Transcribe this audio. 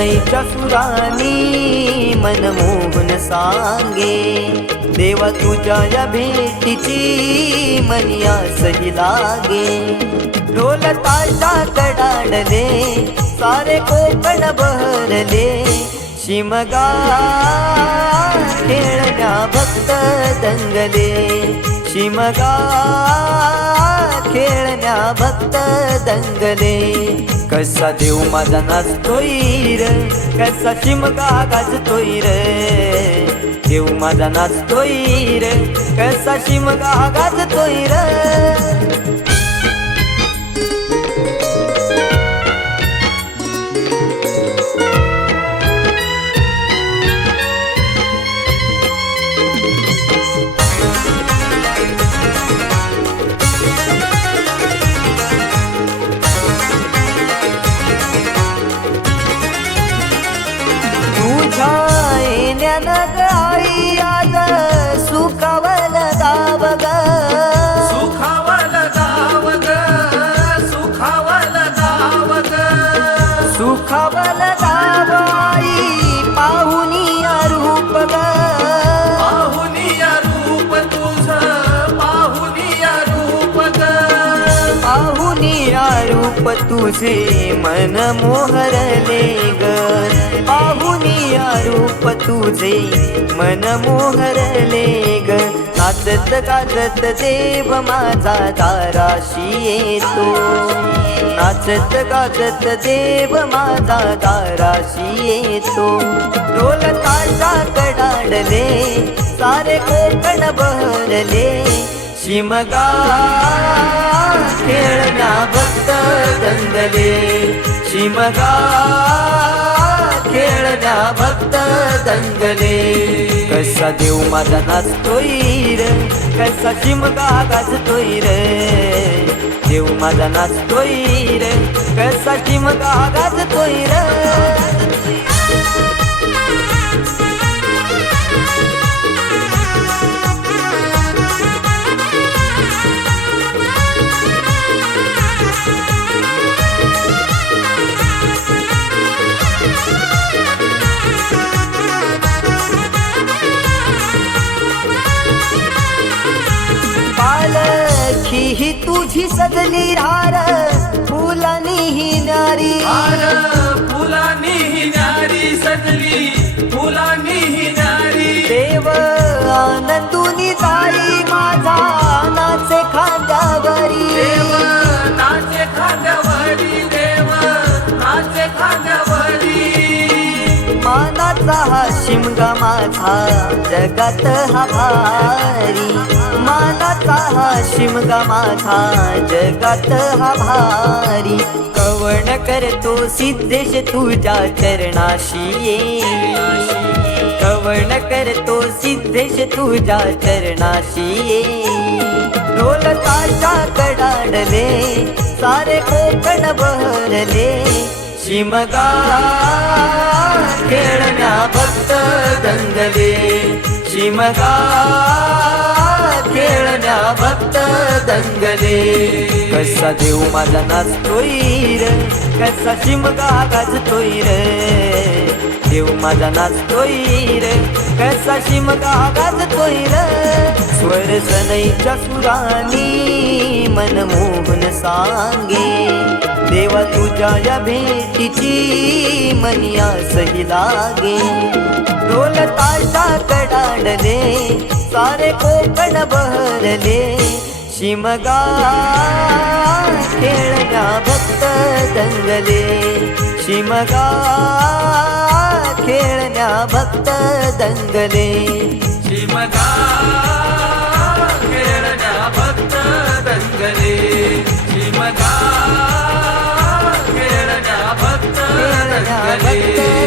सनईच्या सुरानी मनमोहन सांगे, देवा तुझ्या या भेटीची मनी आसही लागे. ढोल ताशा कडाडले सारे कोकण बहरले, शिमगा खेळण्या भक्त दंगले, शिमगा खेळण्या भक्त दंगले. कसा देव माझा नाचतोय र, कसा शिमगा गाजतोय र, देव माझा नाचतोय र, कसा शिमगा गाजतोय र. आई आज सुखावल गाव ग, सुखावल गाव ग, सुखावल गाव ग, सुखावल गाव आई पाहुनिया रूप ग, पाहुनिया रूप तुझ, पाहुनिया रूप ग, पाहुनिया रूप तुझे मन मोहरले ग, पाहुनिया रूप तुझे मन मोहरले ग. नाचत गाजत देव माझा दाराशी येतो, नाचत गाजत देव माझा दाराशी येतो. ढोल ताशा कडाडले सारे कोकण बहरले, शिमगा खेळण्या भक्त दंगले, शिमगा खेळण्या भक्त दंगले. कसा देव माझा नाचतोय र, कसा शिमगा गाजतोय र, देव माझा नाचतोय र, कसा शिमगा गाजतोय र. पालखी ही तुझी सजली रार, फुलानी ही नारी, फुलानी ही नारी सजली, फुलानी ही नारी. देव आनंदुनी जाई माझा नाचे खांद्यावरी, देव नाचे खांद्यावरी, देव नाचे खांद्यावरी. मानाचा हा शिमगा माझा जगात हा भारी, मानाचा हा शिमगा माझा जगात हा भारी. कवण करतो सिद्धेश तुझ्या चरणाशी ये, कवण करतो सिद्धेश तुझ्या चरणाशी ये. ढोल ताशा कडाडले सारे कोकण बहरले, शिमगा खेळण्या भक्त दंगले, शिमगा खेळण्या भक्त दंगले. कसा देव माझा नाचतोय र, कसा शिमगा गाजतोय र, देव माझा नाचतोय र, कसा शिमगा गाजतोय र. स्वर सनईच्या सुरानी मनमोहन सांगे, देवा तुझ्या या भेटीची मनी आसही लागे. ढोल ताशा कडाडले सारे कोकण बहरले, शिमगा खेळण्या भक्त दंगले, शिमगा खेळण्या भक्त दंगले, शिमगा खेळण्या भक्त दंगले, शिमगा खेळण्या भक्त दंगले.